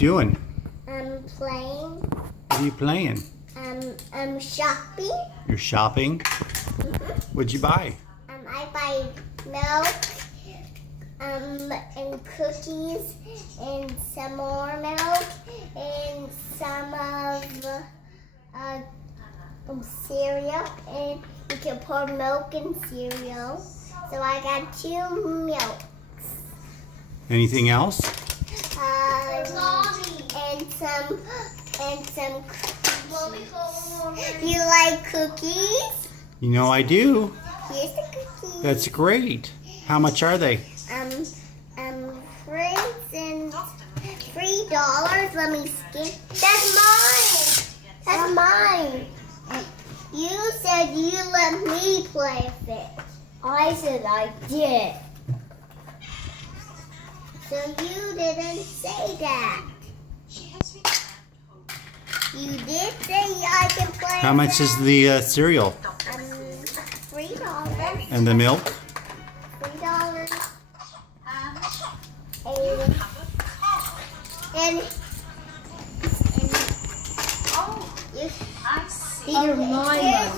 you doing? I'm playing. What are you playing? I'm shopping. You're shopping? What'd you buy? I buy milk, and cookies, and some more milk, and some of cereal, and you can pour milk in cereal. So I got 2 milks. Anything else? And some cookies. You like cookies? You know I do. Here's the cookies. That's great. How much are they? Fruits and $3. Let me skip. That's mine. That's mine. You said you let me play with it. I said I did. So you didn't say that. You did say I can play. How much is the cereal? $3. And the milk? $3. And oh, I see. You're mine.